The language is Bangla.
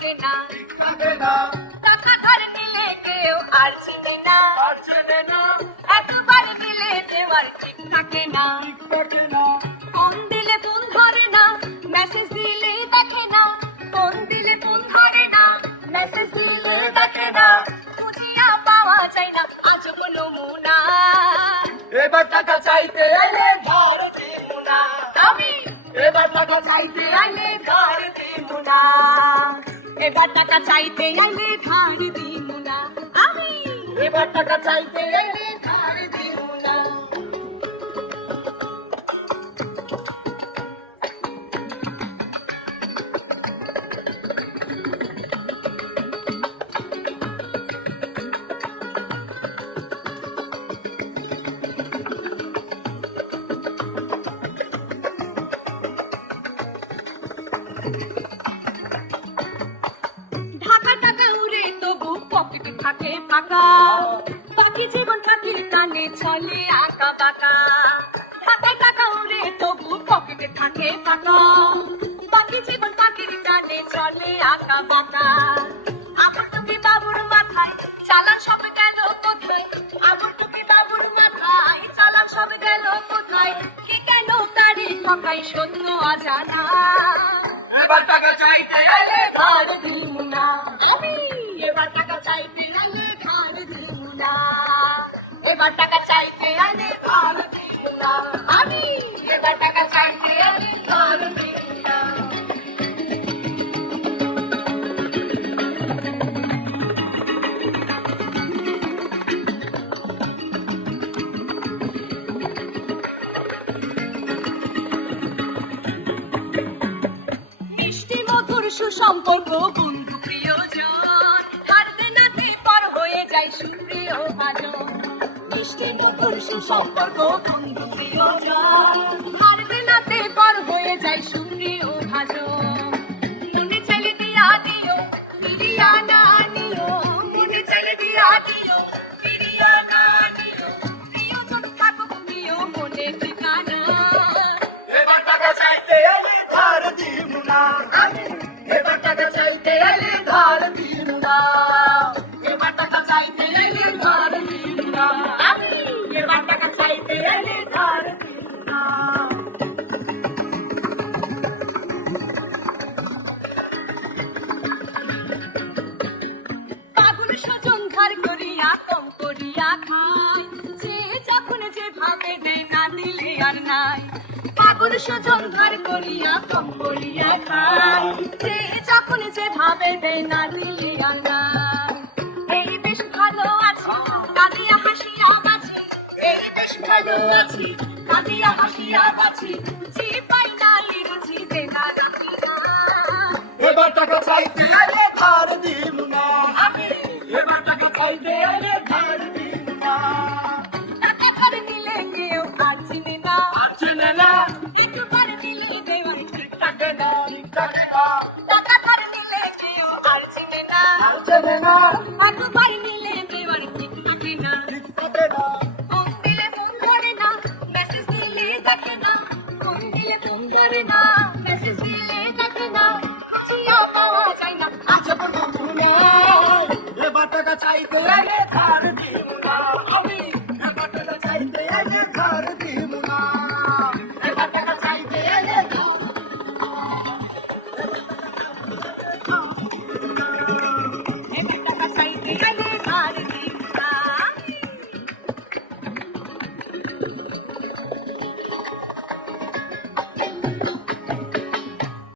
থাকে না। থাকে না টাকা ধার নিলে কেউ আর চিনে না। একবার দিলে দেওয়ার ঠিক থাকে না। ফোন দিলে ফোন ধরে না মেসেজ দিলে দেখে না। ফোন দিলে ফোন ধরে না মেসেজ দিলে দেখে না। খুঁজিয়া পাওয়া যায় না আজ কোনো মুনা এবার টাকা চাইতে এলে ধার দিব না। আমি এবার টাকা চাইতে আইলে ধার দিব না। এবার টাকা চাইতে আইলে ধার দিব না। আমি এবার টাকা চাইতে এলে ধার দিব না। ঢাকা থাকে ফাঁকা বাকি জীবন থাকে টানে চলে আঁকা বাঁকা। ঢাকা টাকা উড়ে তবু পকেটে থাকে ফাঁকা বাকি জীবন থাকে টানে চলে আঁকা বাঁকা। আমার টুপি বাবুর মাথায় চালান সব গেল কোথায়? আমার টুপি বাবুর মাথায় চালান সব গেল কোথায়? কে কেন তারি ঠকাই সত্য অজানা? এবার টাকা চাইতে এলে ধার দিব না। এবার টাকা চাইতে ধার দিব আমি এবার টাকা চাইতে আলে ধার দিব না মিষ্টি মধুর সুসম্পর্ক, বন্ধু প্রিয়জন। হারতে নাতে পর হয়ে যায় সুপ্রিয় ভাজন। মিষ্টি মধুর সুসম্পর্ক বন্ধু প্রিয়জন হারতে নাতে পর হয়ে যায় সুপ্রিয় ভাজন মনে যখন না দিলে আর নাই। পাগল স্বজন ধার করিয়া কম করিয়া খায়। যে যখন যেভাবে দেয় না দিলে আর নাই। এই বেশ ভালো আছি কাঁদিয়া হাসিয়া বাঁচি। এই বেশ ভালো আছি কাঁদিয়া হাসিয়া বাঁচি। যে পাই না লিরুচি দেনা রাখি না। এবার টাকা চাইতে এলে টাকা চাইতে